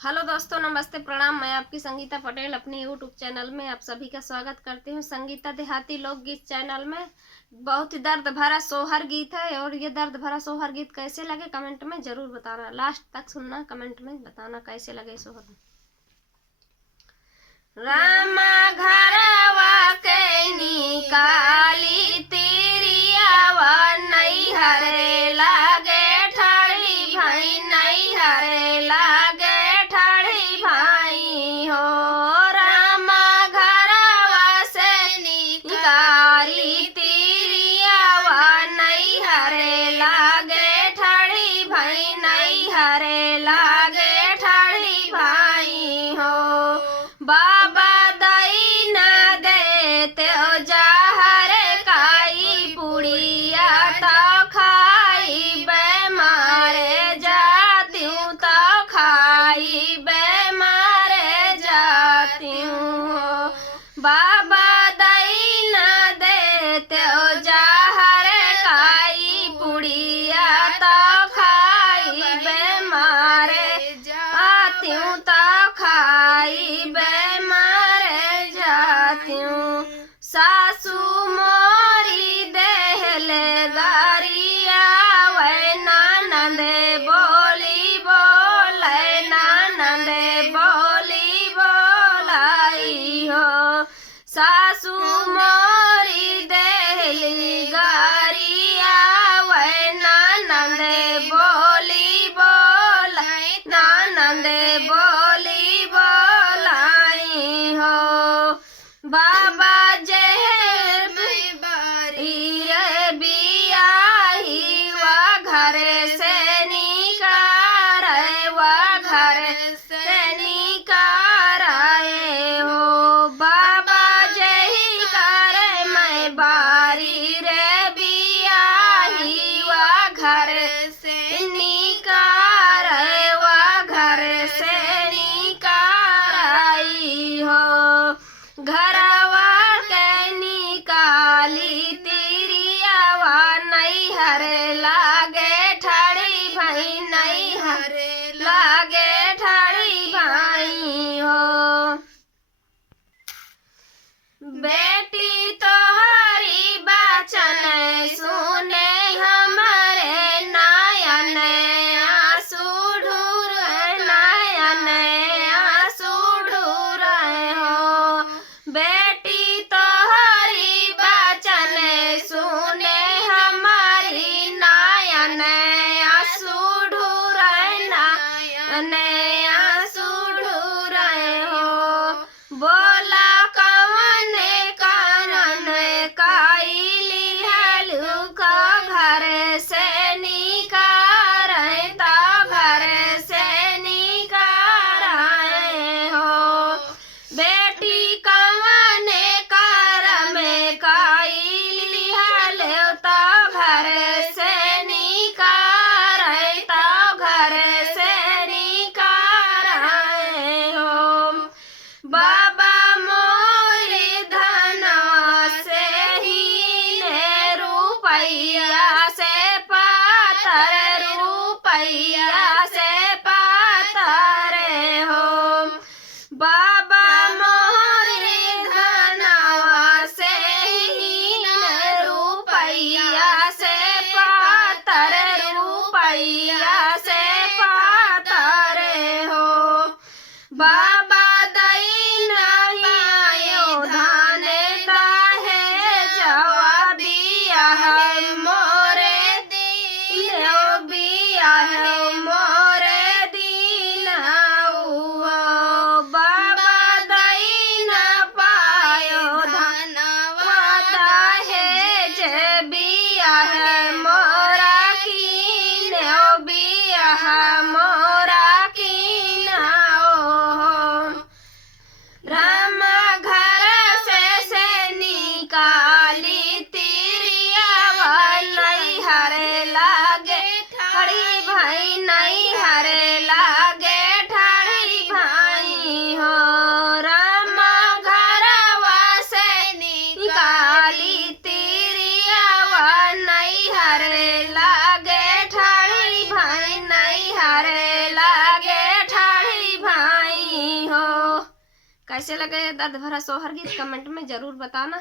Hello दोस्तों, नमस्ते, प्रणाम। मैं आपकी संगीता पटेल अपने यूट्यूब चैनल में आप सभी का स्वागत करती हूँ। संगीता देहाती लोकगीत चैनल में बहुत ही दर्द भरा सोहर गीत है और ये दर्द भरा सोहर गीत कैसे लगे कमेंट में जरूर बताना। लास्ट तक सुनना, कमेंट में बताना कैसे लगे सोहर। रामा घरवा के निकाली तेरी आवा नहीं हरे लागे ठाड़ी भाई, नहीं हरे लागे ठाड़ी भाई हो। रामा घरवा से निकाली तेरी आवा नहीं हरे लागे ठाड़ी भाई, नहीं हरे लागे ठाड़ी भाई हो। बाबा दई न देते ओ जहर काई पुड़िया तो खाई बेमारे जाती हूँ, तो खाई बेमारे जाती हूँ। बाबा दई न देते ओ जहर काई पुड़िया तो खाई बेमारे जाती हूँ, तो खाई सासू मोरी देहले गारिया वै ननदे बोली बोले, ननदे बोली बोलाई हो। सासू मोरी देहली गारिया वै ननदे बोली बोले, ननदे बोली बोलाई हो। बाबा जहर बारी बियाही वा घर से निकार, वा घर से निकार हो। बाबा जही कर मैं बारी रे बियाही वा घर से निकार, वा घर से निकार आई हो। घरवा के निकाली तेरी आवा नहीं हरे लागे ठाड़ी भाई, नहीं हरे लागे ठाड़ी भाई हो। बेटी तोहरी बचन सुने हमारे नयन आंसू ढूर, नयन आंसू ढूर हो। बेटी तोहरी बचन सुने हमारी नयन आंसू ढूर, नयन आंसू ढूर हो। बोला कौन कारण काइली हलू का घर से निकार, तो घर से निकार हो। बेटी कौन कर में काइली हलू तो घर से निकार, तो घर से निकार हो। बाबा मोरी धनवा से ही ने रुपैया से पातर, रुपैया से पातर हो। बाबा मोरी धनवा से ही ने रुपैया से पातर, रुपैया से पातर हो। बाबा दई नहीं धान दाहे जवा दिया है मोरे दिन, बिया है मोरे दिन हुआ। बाबा दई न पायो धनवा दाहे जे बिया है मोरा कीन, बिया है मोरा कीन हो। कैसे लगे ये दर्द भरा सोहर गीत कमेंट में जरूर बताना।